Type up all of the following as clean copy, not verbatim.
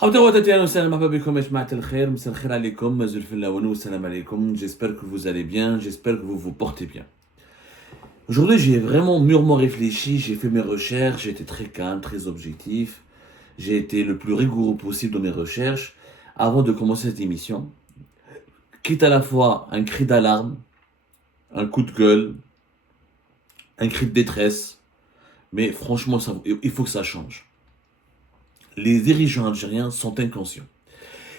J'espère que vous allez bien, j'espère que vous vous portez bien. Aujourd'hui, j'ai vraiment mûrement réfléchi, j'ai fait mes recherches, j'ai été très calme, très objectif, j'ai été le plus rigoureux possible dans mes recherches avant de commencer cette émission. Quitte à la fois un cri d'alarme, un coup de gueule, un cri de détresse, mais franchement, il faut que ça change. Les dirigeants algériens sont inconscients.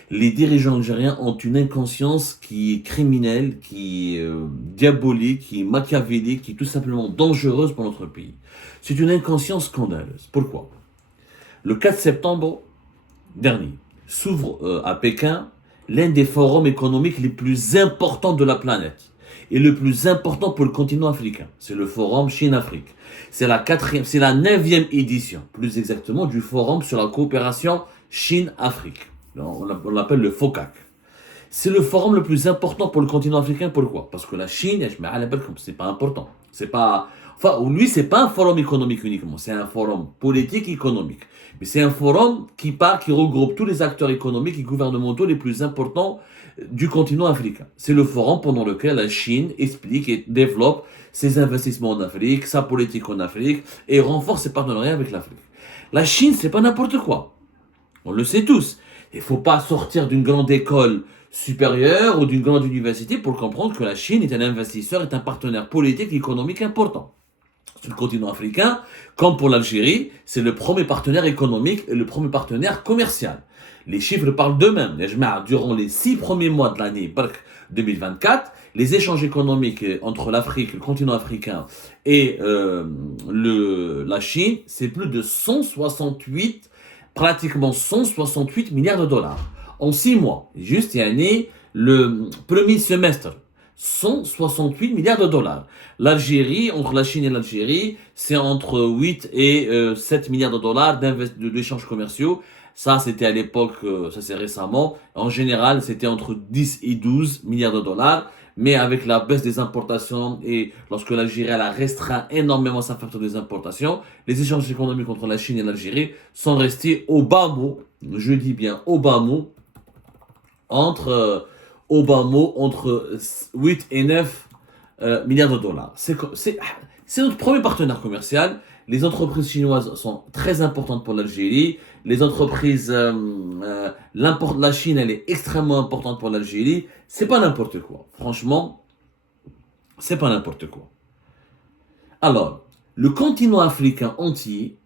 Les dirigeants algériens ont une inconscience qui est criminelle, qui est diabolique, qui est machiavélique, qui est tout simplement dangereuse pour notre pays. C'est une inconscience scandaleuse. Pourquoi? Le 4 septembre dernier s'ouvre à Pékin l'un des forums économiques les plus importants de la planète et le plus important pour le continent africain. C'est le forum Chine-Afrique. C'est la 9e édition, plus exactement, du forum sur la coopération Chine-Afrique. On l'appelle le FOCAC. C'est le forum le plus important pour le continent africain. Pourquoi? Parce que la Chine, c'est pas important. C'est pas un forum économique uniquement. C'est un forum politique économique. Mais c'est un forum qui regroupe tous les acteurs économiques et gouvernementaux les plus importants du continent africain. C'est le forum pendant lequel la Chine explique et développe ses investissements en Afrique, sa politique en Afrique et renforce ses partenariats avec l'Afrique. La Chine, c'est pas n'importe quoi. On le sait tous. Il ne faut pas sortir d'une grande école supérieure ou d'une grande université pour comprendre que la Chine est un investisseur, est un partenaire politique et économique important. Sur le continent africain, comme pour l'Algérie, c'est le premier partenaire économique et le premier partenaire commercial. Les chiffres parlent d'eux-mêmes. Durant les 6 premiers mois de l'année 2024, les échanges économiques entre l'Afrique, le continent africain et la Chine, c'est plus de pratiquement 168 milliards de dollars. En 6 mois, juste il y a le premier semestre, 168 milliards de dollars. L'Algérie, entre la Chine et l'Algérie, c'est entre 8 et 7 milliards de dollars d'échanges commerciaux. Ça, c'était à l'époque, ça c'est récemment. En général, c'était entre 10 et 12 milliards de dollars. Mais avec la baisse des importations et lorsque l'Algérie a restreint énormément sa facture des importations, les échanges économiques entre la Chine et l'Algérie sont restés au bas mot, je dis bien au bas mot, entre 8 et 9 milliards de dollars. C'est notre premier partenaire commercial. Les entreprises chinoises sont très importantes pour l'Algérie. Les entreprises, la Chine, elle est extrêmement importante pour l'Algérie. C'est pas n'importe quoi. Franchement, c'est pas n'importe quoi. Alors, le continent africain entier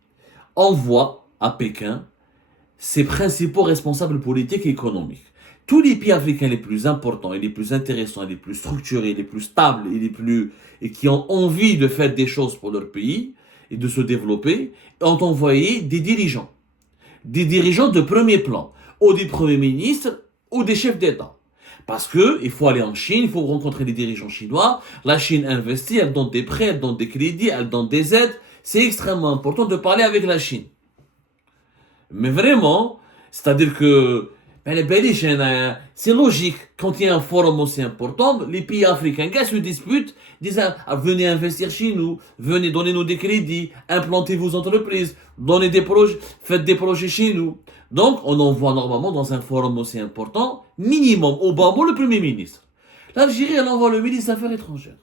envoie à Pékin ses principaux responsables politiques et économiques. Tous les pays africains les plus importants et les plus intéressants, les plus structurés, les plus stables et qui ont envie de faire des choses pour leur pays et de se développer, ont envoyé des dirigeants de premier plan, ou des premiers ministres, ou des chefs d'État. Parce que il faut aller en Chine, il faut rencontrer les dirigeants chinois. La Chine investit, elle donne des prêts, elle donne des crédits, elle donne des aides. C'est extrêmement important de parler avec la Chine. Mais vraiment, c'est-à-dire que c'est logique, quand il y a un forum aussi important, les pays africains se disputent, disent venez investir chez nous, venez donner nous des crédits, implantez vos entreprises, donnez des projets, faites des projets chez nous. Donc on envoie normalement dans un forum aussi important, minimum Obama le Premier ministre. L'Algérie, elle envoie le ministre des Affaires étrangères.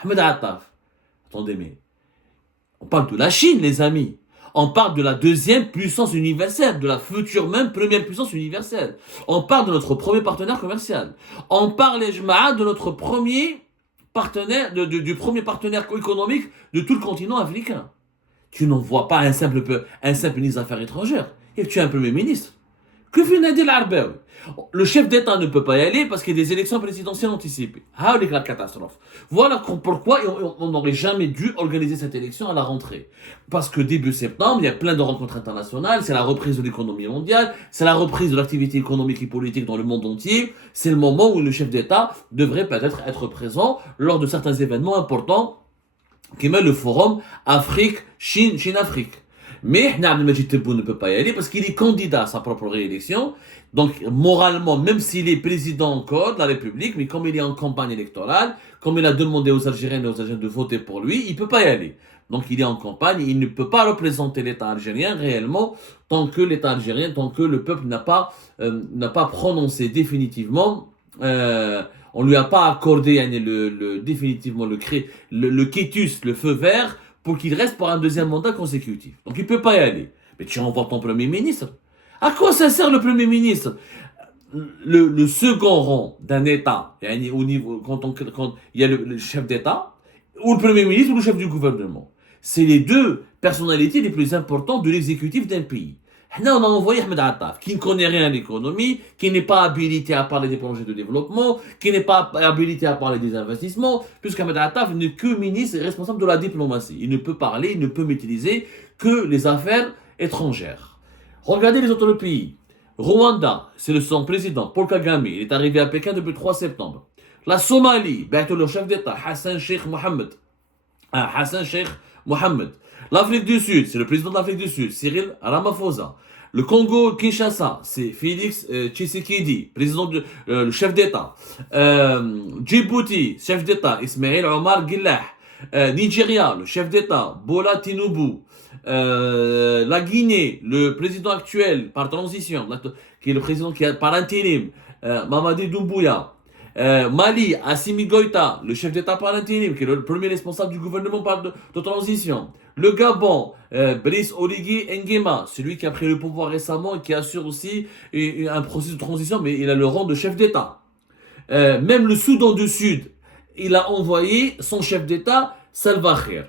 Ahmed Attaf. Attendez, mais on parle de la Chine, les amis. On parle de la deuxième puissance universelle, de la future même première puissance universelle. On parle de notre premier partenaire commercial. On parle, de notre premier partenaire, du premier partenaire économique de tout le continent africain. Tu n'envoies pas un simple ministre des Affaires étrangères. Et tu es un premier ministre. Que fait Nadir Arbaoui? Le chef d'État ne peut pas y aller parce qu'il y a des élections présidentielles anticipées. C'est la catastrophe. Voilà pourquoi on n'aurait jamais dû organiser cette élection à la rentrée. Parce que début septembre, il y a plein de rencontres internationales, c'est la reprise de l'économie mondiale, c'est la reprise de l'activité économique et politique dans le monde entier. C'est le moment où le chef d'État devrait peut-être être présent lors de certains événements importants qui met le forum Afrique-Chine, Chine-Afrique. Mais Abdelmajid Tebboune ne peut pas y aller parce qu'il est candidat à sa propre réélection. Donc, moralement, même s'il est président encore de la République, mais comme il est en campagne électorale, comme il a demandé aux Algériens et aux Algériens de voter pour lui, il ne peut pas y aller. Donc il est en campagne, il ne peut pas représenter l'État algérien réellement tant que l'État algérien, tant que le peuple n'a pas prononcé définitivement, on lui a pas accordé définitivement le quitus, le feu vert pour qu'il reste pour un deuxième mandat consécutif. Donc il peut pas y aller. Mais tu envoies ton Premier ministre. À quoi ça sert le Premier ministre? Le second rang d'un État, au niveau, quand il y a le chef d'État, ou le Premier ministre ou le chef du gouvernement. C'est les deux personnalités les plus importantes de l'exécutif d'un pays. Là, on a envoyé Ahmed Attaf, qui ne connaît rien à l'économie, qui n'est pas habilité à parler des projets de développement, qui n'est pas habilité à parler des investissements, puisqu'Ahmed Attaf n'est que ministre et responsable de la diplomatie. Il ne peut parler, il ne peut maîtriser que les affaires étrangères. Regardez les autres pays. Rwanda, c'est son président, Paul Kagame, il est arrivé à Pékin depuis le 3 septembre. La Somalie, le chef d'État, Hassan Sheikh Mohammed. L'Afrique du Sud, c'est le président de l'Afrique du Sud, Cyril Ramaphosa. Le Congo, Kinshasa, c'est Félix Tshisekedi, le chef d'État. Djibouti, chef d'État, Ismaël Omar Guelleh. Nigeria, le chef d'État, Bola Tinubu. La Guinée, le président actuel par transition, qui est le président par intérim, Mamadi Doumbouya. Mali, Assimi Goïta, le chef d'État par intérim, qui est le premier responsable du gouvernement de transition. Le Gabon, Brice Oligui Nguema, celui qui a pris le pouvoir récemment et qui assure aussi un processus de transition, mais il a le rang de chef d'État. Même le Soudan du Sud, il a envoyé son chef d'État, Salva Kiir.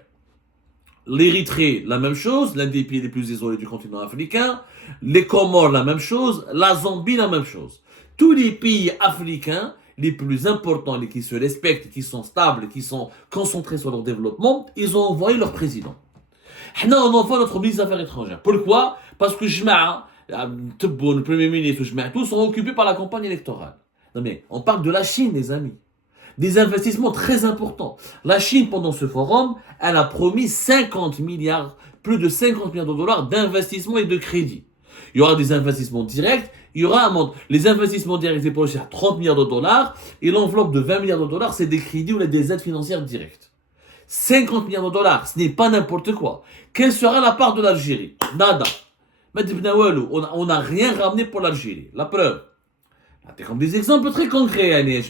L'Érythrée, la même chose, l'un des pays les plus isolés du continent africain. Les Comores, la même chose. La Zambie, la même chose. Tous les pays africains les plus importants, qui se respectent, qui sont stables, qui sont concentrés sur leur développement, ils ont envoyé leur président. Nous, on envoie notre ministre des Affaires étrangères. Pourquoi? Parce que le Premier ministre, tous sont occupés par la campagne électorale. Non mais, on parle de la Chine, les amis. Des investissements très importants. La Chine, pendant ce forum, elle a promis 50 milliards, plus de 50 milliards de dollars d'investissements et de crédits. Il y aura des investissements directs, il y aura les investissements directs, c'est pour à 30 milliards de dollars, et l'enveloppe de 20 milliards de dollars, c'est des crédits ou des aides financières directes. 50 milliards de dollars, ce n'est pas n'importe quoi. Quelle sera la part de l'Algérie? Nada. On n'a rien ramené pour l'Algérie. La preuve. C'est comme des exemples très concrets,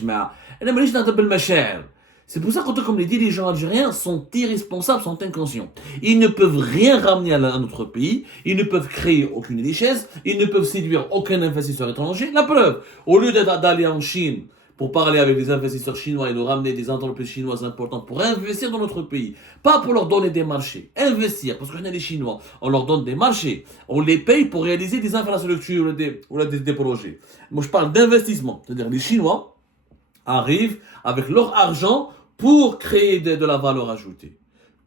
c'est pour ça que, comme les dirigeants algériens sont irresponsables, sont inconscients. Ils ne peuvent rien ramener à notre pays, ils ne peuvent créer aucune richesse, ils ne peuvent séduire aucun investisseur étranger. La preuve, au lieu d'aller en Chine pour parler avec des investisseurs chinois et de ramener des entreprises chinoises importantes pour investir dans notre pays, pas pour leur donner des marchés, investir, parce qu'on a les Chinois, on leur donne des marchés, on les paye pour réaliser des infrastructures ou des projets. Moi je parle d'investissement, c'est-à-dire les Chinois arrivent avec leur argent pour créer de la valeur ajoutée.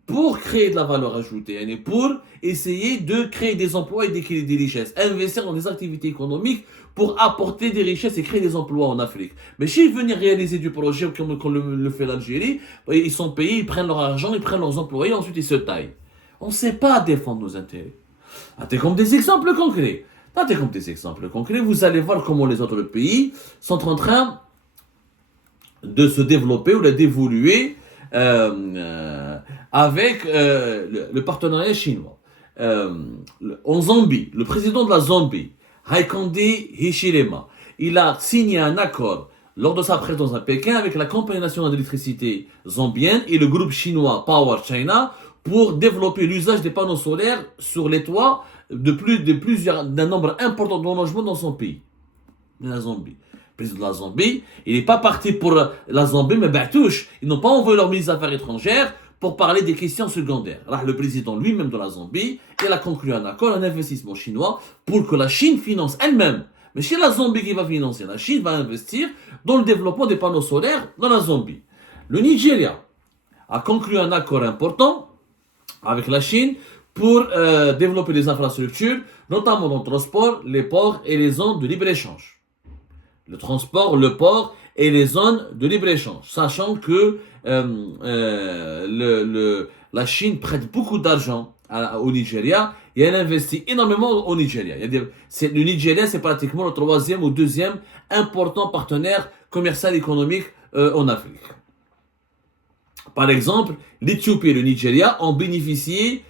Pour créer de la valeur ajoutée, et pour essayer de créer des emplois et des richesses. Investir dans des activités économiques pour apporter des richesses et créer des emplois en Afrique. Mais s'ils veulent réaliser du projet comme le fait l'Algérie, ils sont payés, ils prennent leur argent, ils prennent leurs employés, ensuite ils se taillent. On ne sait pas défendre nos intérêts. C'est comme des exemples concrets. Vous allez voir comment les autres pays sont en train de se développer ou d'évoluer avec le partenariat chinois. En Zambie, le président de la Zambie, Hakainde Hichilema, il a signé un accord lors de sa présence à Pékin avec la compagnie nationale d'électricité zambienne et le groupe chinois Power China pour développer l'usage des panneaux solaires sur les toits d'un nombre important de logements dans son pays, la Zambie. Le président de la Zambie, il n'est pas parti pour la Zambie, mais Batouche. Ils n'ont pas envoyé leur ministre des Affaires étrangères pour parler des questions secondaires. Là, le président lui-même de la Zambie, il a conclu un accord, un investissement chinois pour que la Chine finance elle-même. Mais c'est la Zambie qui va financer. La Chine va investir dans le développement des panneaux solaires dans la Zambie. Le Nigeria a conclu un accord important avec la Chine pour développer des infrastructures, notamment dans le transport, les ports et les zones de libre-échange. Le transport, le port et les zones de libre-échange. Sachant que la Chine prête beaucoup d'argent au Nigeria et elle investit énormément au Nigeria. Le Nigeria, c'est pratiquement le troisième ou deuxième important partenaire commercial économique en Afrique. Par exemple, l'Éthiopie et le Nigeria ont bénéficié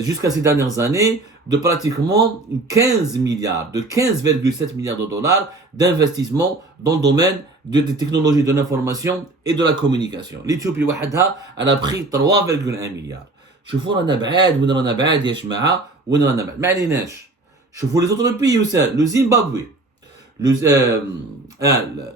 jusqu'à ces dernières années de pratiquement 15 milliards, de 15,7 milliards de dollars d'investissement dans le domaine des technologies de l'information et de la communication. L'Éthiopie وحدها elle a pris 3,1 milliards. شوفوا رانا بعاد وين رانا بعاد يا جماعه وين رانا بعاد ما عليناش. شوفوا les autres pays aussi, le Zimbabwe,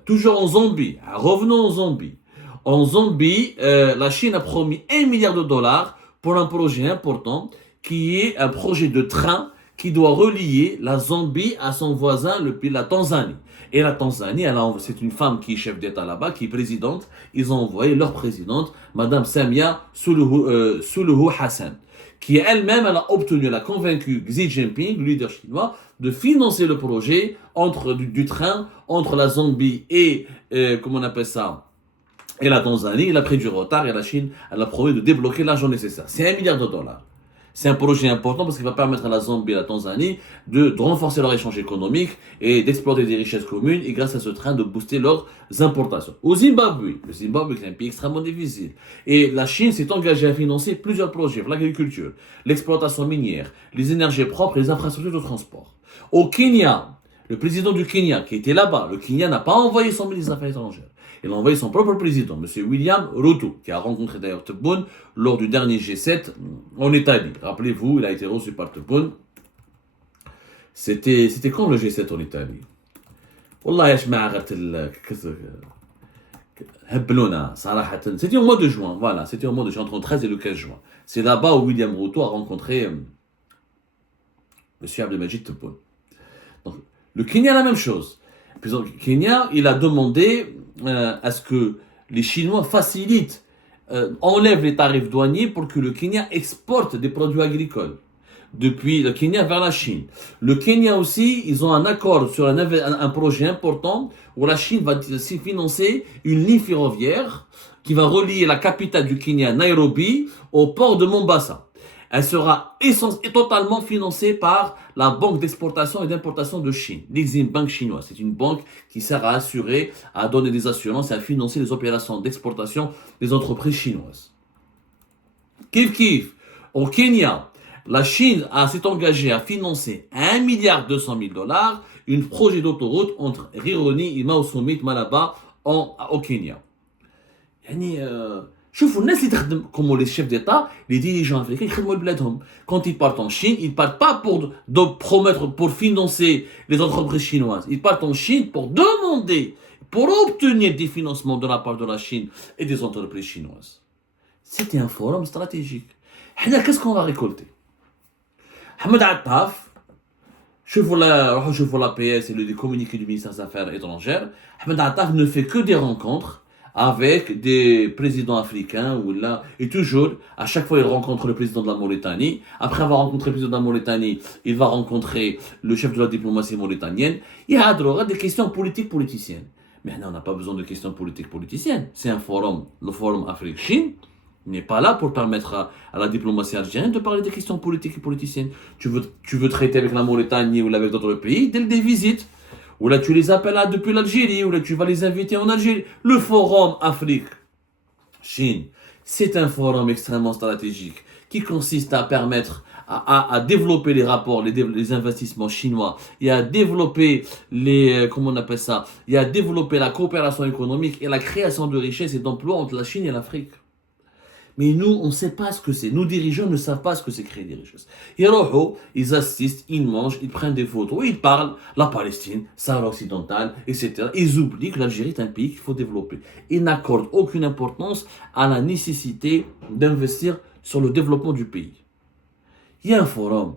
toujours en Zambie, revenons en Zambie. En Zambie, la Chine a promis 1 milliard de dollars pour un projet important qui est un projet de train qui doit relier la Zambie à son voisin, la Tanzanie. Et la Tanzanie, c'est une femme qui est chef d'État là-bas, qui est présidente. Ils ont envoyé leur présidente, Madame Samia Suluhu Hassan, qui elle-même elle a obtenu, elle a convaincu Xi Jinping, le leader chinois, de financer le projet du train entre la Zambie et, comment on appelle ça, et la Tanzanie. Elle a pris du retard et la Chine, elle a promis de débloquer l'argent nécessaire. C'est 1 milliard de dollars. C'est un projet important parce qu'il va permettre à la Zambie et à la Tanzanie de renforcer leur échange économique et d'exploiter des richesses communes et grâce à ce train de booster leurs importations. Au Zimbabwe, le Zimbabwe est un pays extrêmement difficile et la Chine s'est engagée à financer plusieurs projets, l'agriculture, l'exploitation minière, les énergies propres et les infrastructures de transport. Au Kenya, le président du Kenya qui était là-bas, le Kenya n'a pas envoyé son ministre des Affaires étrangères. Il a envoyé son propre président, M. William Ruto, qui a rencontré d'ailleurs Tebboune lors du dernier G7 en Italie. Rappelez-vous, il a été reçu par Tebboune. C'était quand le G7 en Italie? Wallah, ya jma'a c'était au mois de juin, voilà, c'était au mois de juin, entre le 13 et le 15 juin. C'est là-bas où William Ruto a rencontré M. Abdelmajid Tebboune. Donc, le Kenya, la même chose. Le Kenya, il a demandé à ce que les Chinois facilitent, enlèvent les tarifs douaniers pour que le Kenya exporte des produits agricoles depuis le Kenya vers la Chine. Le Kenya aussi, ils ont un accord sur un projet important où la Chine va aussi financer une ligne ferroviaire qui va relier la capitale du Kenya, Nairobi, au port de Mombasa. Elle sera totalement financée par la Banque d'exportation et d'importation de Chine, l'Exim Bank chinoise. C'est une banque qui sert à assurer, à donner des assurances et à financer les opérations d'exportation des entreprises chinoises. Kif kif, au Kenya, la Chine s'est engagée à financer 1,2 milliard de dollars un projet d'autoroute entre Rironi et Mausumit Malaba au Kenya. شوفوا الناس اللي تخدم comme les chefs d'État, les dirigeants africains يخدموا لبلادهم. Quand ils partent en Chine, ils partent pas pour financer les entreprises chinoises. Ils partent en Chine pour demander, pour obtenir des financements de la part de la Chine et des entreprises chinoises. C'était un forum stratégique. Qu'est-ce qu'on va récolter? Ahmed Attaf, شوفوا la PS et le communiqué du ministère des Affaires étrangères. Ahmed Attaf ne fait que des rencontres avec des présidents africains, et toujours, à chaque fois, il rencontre le président de la Mauritanie. Après avoir rencontré le président de la Mauritanie, il va rencontrer le chef de la diplomatie mauritanienne. Il y a des questions politiques-politiciennes. Mais non, on n'a pas besoin de questions politiques-politiciennes. C'est un forum, le forum Afrique-Chine, n'est pas là pour permettre à la diplomatie algérienne de parler des questions politiques et politiciennes. Tu veux traiter avec la Mauritanie ou avec d'autres pays, dès des visites. Ou là tu les appelles là depuis l'Algérie, ou là tu vas les inviter en Algérie. Le forum Afrique-Chine, c'est un forum extrêmement stratégique qui consiste à permettre à développer les rapports, les investissements chinois, et à développer comment on appelle ça, et à développer la coopération économique et la création de richesses et d'emplois entre la Chine et l'Afrique. Mais nous, on ne sait pas ce que c'est. Nos dirigeants ne savent pas ce que c'est créer des richesses. Ils assistent, ils mangent, ils prennent des photos, ils parlent la Palestine, Sahara occidentale, etc. Ils oublient que l'Algérie est un pays qu'il faut développer. Ils n'accordent aucune importance à la nécessité d'investir sur le développement du pays. Il y a un forum,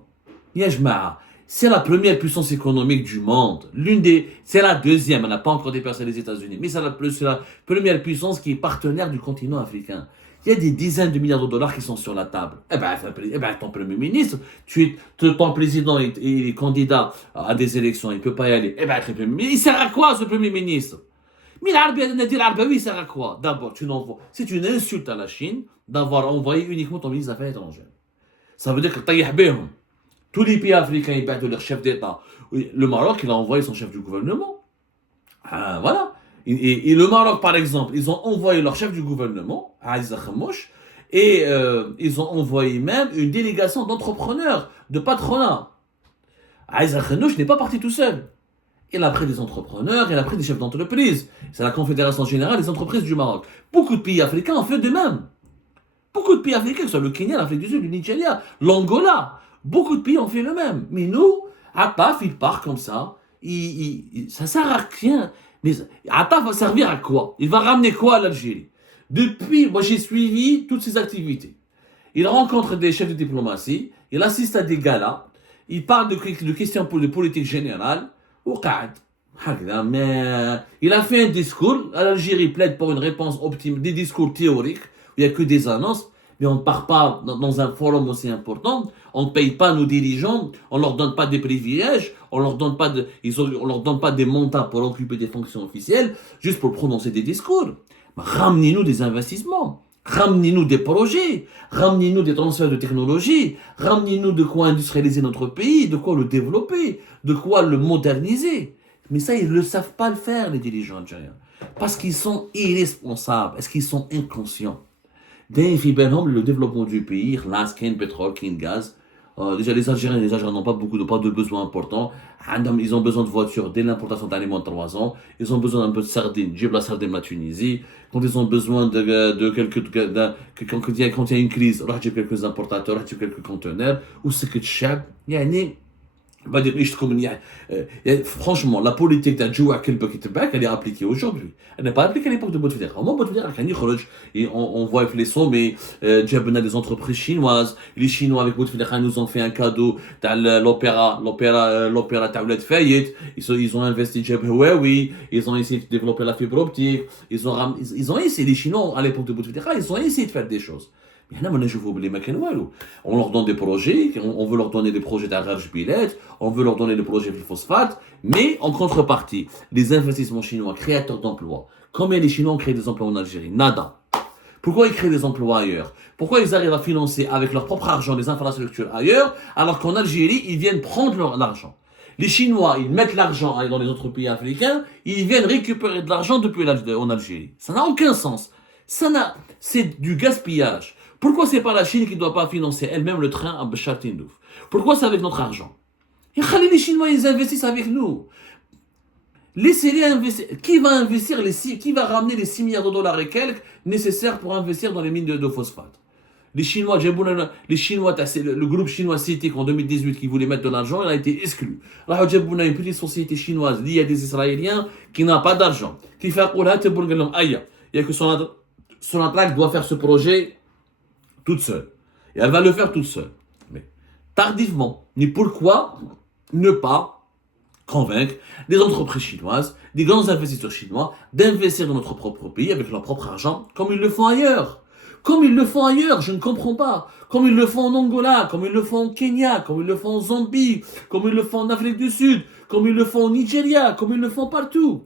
il y a Jma'a. C'est la première puissance économique du monde. C'est la deuxième, elle n'a pas encore dépassé les États-Unis, mais c'est la première puissance qui est partenaire du continent africain. Il y a des dizaines de milliards de dollars qui sont sur la table. Ton premier ministre, ton président est candidat à des élections, il ne peut pas y aller. Il sert à quoi ce premier ministre? Mais il sert à quoi? D'abord, c'est une insulte à la Chine d'avoir envoyé uniquement ton ministre des Affaires étrangères. Ça veut dire que tous les pays africains, ils battent leur chef d'État. Le Maroc, il a envoyé son chef du gouvernement. Voilà. Et le Maroc, par exemple, ils ont envoyé leur chef du gouvernement, Aïssa Khamouch, et ils ont envoyé même une délégation d'entrepreneurs, de patronat. Aïssa Khamouch n'est pas parti tout seul. Il a pris des entrepreneurs, il a pris des chefs d'entreprise. C'est la Confédération Générale des Entreprises du Maroc. Beaucoup de pays africains ont fait de même. Beaucoup de pays africains, que ce soit le Kenya, l'Afrique du Sud, le Nigeria, l'Angola, beaucoup de pays ont fait le même. Mais nous, Ataf, il part comme ça. Ça sert à rien. Mais Ataf va servir à quoi? Il va ramener quoi à l'Algérie? Depuis, moi j'ai suivi toutes ces activités. Il rencontre des chefs de diplomatie, il assiste à des galas, il parle de questions de politique générale. Mais il a fait un discours. L'Algérie plaide pour une réponse optimale, des discours théoriques, où il n'y a que des annonces, mais on ne part pas dans un forum aussi important. On ne paye pas nos dirigeants, on ne leur donne pas des privilèges, on leur donne pas on leur donne pas des montants pour occuper des fonctions officielles, juste pour prononcer des discours. Ramenez-nous des investissements. Ramenez-nous des projets, ramenez-nous des transferts de technologie, ramenez-nous de quoi industrialiser notre pays, de quoi le développer, de quoi le moderniser. Mais ça, ils ne savent pas le faire, les dirigeants algériens. Parce qu'ils sont irresponsables, parce qu'ils sont inconscients. Dès le développement du pays, l'askin, pétrole, gaz. Déjà, les Algériens n'ont pas pas de besoins importants. Ils ont besoin de voitures dès l'importation d'aliments de 3 ans. Ils ont besoin d'un peu de sardines. J'ai la sardine de la Tunisie. Quand ils ont besoin quand il y a une crise, j'ai quelques importateurs, j'ai quelques conteneurs. Ou c'est que tchad, franchement, la politique d'Adjoua Kelbek, elle est appliquée aujourd'hui. Elle n'est pas appliquée à l'époque de Bouteflika. On voit les sommets, des entreprises chinoises. Les Chinois avec Bouteflika nous ont fait un cadeau dans l'opéra tablette faillite. Ils ont investi Huawei, ils ont essayé de développer la fibre optique. Ils ont essayé, les Chinois à l'époque de Bouteflika, ils ont essayé de faire des choses. On leur donne des projets, on veut leur donner des projets d'arrage billet, on veut leur donner des projets de phosphate, mais en contrepartie, les investissements chinois créateurs d'emplois. Combien les Chinois ont créé des emplois en Algérie? Nada. Pourquoi ils créent des emplois ailleurs? Pourquoi ils arrivent à financer avec leur propre argent des infrastructures ailleurs, alors qu'en Algérie, ils viennent prendre l'argent? Les Chinois, ils mettent l'argent dans les autres pays africains, ils viennent récupérer de l'argent en Algérie. Ça n'a aucun sens. C'est du gaspillage. Pourquoi c'est pas la Chine qui ne doit pas financer elle-même le train à Bachar Tindouf? Pourquoi c'est avec notre argent? Et les Chinois, ils investissent avec nous. Laissez-les investir. Qui va ramener les 6 milliards de dollars et quelques nécessaires pour investir dans les mines de phosphate? Les Chinois, le groupe chinois CITIC en 2018 qui voulait mettre de l'argent, il a été exclu. Là, il y a une petite société chinoise liée à des Israéliens qui n'a pas d'argent. Qui fait il y a que son attaque doit faire ce projet toute seule. Et elle va le faire toute seule. Mais tardivement. Mais pourquoi ne pas convaincre des entreprises chinoises, des grands investisseurs chinois, d'investir dans notre propre pays avec leur propre argent, comme ils le font ailleurs? Comme ils le font ailleurs, je ne comprends pas. Comme ils le font en Angola, comme ils le font au Kenya, comme ils le font en Zambie, comme ils le font en Afrique du Sud, comme ils le font au Nigeria, comme ils le font partout.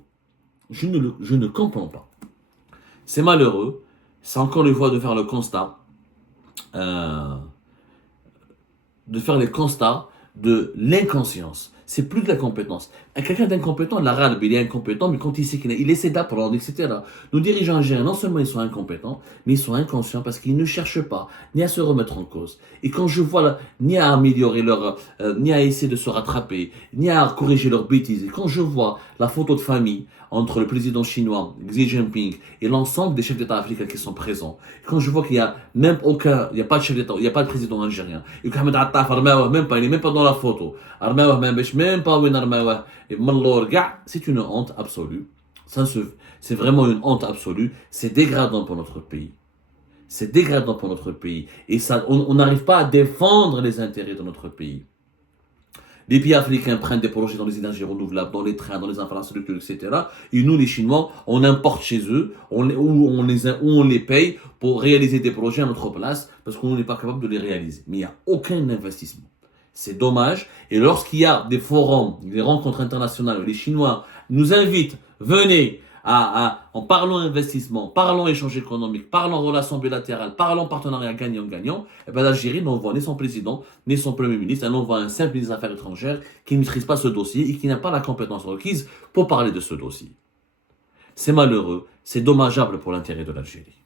Je ne comprends pas. C'est malheureux. C'est encore une fois de faire le constat. De faire les constats de l'inconscience. C'est plus de la compétence. Quelqu'un d'incompétent, l'arabe, il est incompétent, mais quand il sait qu'il essaie d'apprendre, etc. Nos dirigeants algériens, non seulement ils sont incompétents, mais ils sont inconscients parce qu'ils ne cherchent pas, ni à se remettre en cause. Et quand je vois, ni à améliorer ni à essayer de se rattraper, ni à corriger leurs bêtises, et quand je vois la photo de famille entre le président chinois, Xi Jinping, et l'ensemble des chefs d'État africains qui sont présents, et quand je vois qu'il n'y a même il n'y a pas de chef d'État, il n'y a pas de président algérien, et que Ahmed Attaf, il n'est même pas dans la photo, même pas c'est une honte absolue. C'est vraiment une honte absolue. C'est dégradant pour notre pays. C'est dégradant pour notre pays. Et ça, on n'arrive pas à défendre les intérêts de notre pays. Les pays africains prennent des projets dans les énergies renouvelables, dans les trains, dans les infrastructures, etc. Et nous, les Chinois, on importe chez eux, on les paye pour réaliser des projets à notre place, parce qu'on n'est pas capable de les réaliser. Mais il n'y a aucun investissement. C'est dommage. Et lorsqu'il y a des forums, des rencontres internationales, où les Chinois nous invitent, venez, en parlant investissement, parlant échange économique, parlant relations bilatérales, parlant partenariat gagnant-gagnant, et ben l'Algérie n'envoie ni son président, ni son premier ministre, elle envoie un simple ministre des Affaires étrangères qui ne maîtrise pas ce dossier et qui n'a pas la compétence requise pour parler de ce dossier. c'est malheureux, c'est dommageable pour l'intérêt de l'Algérie.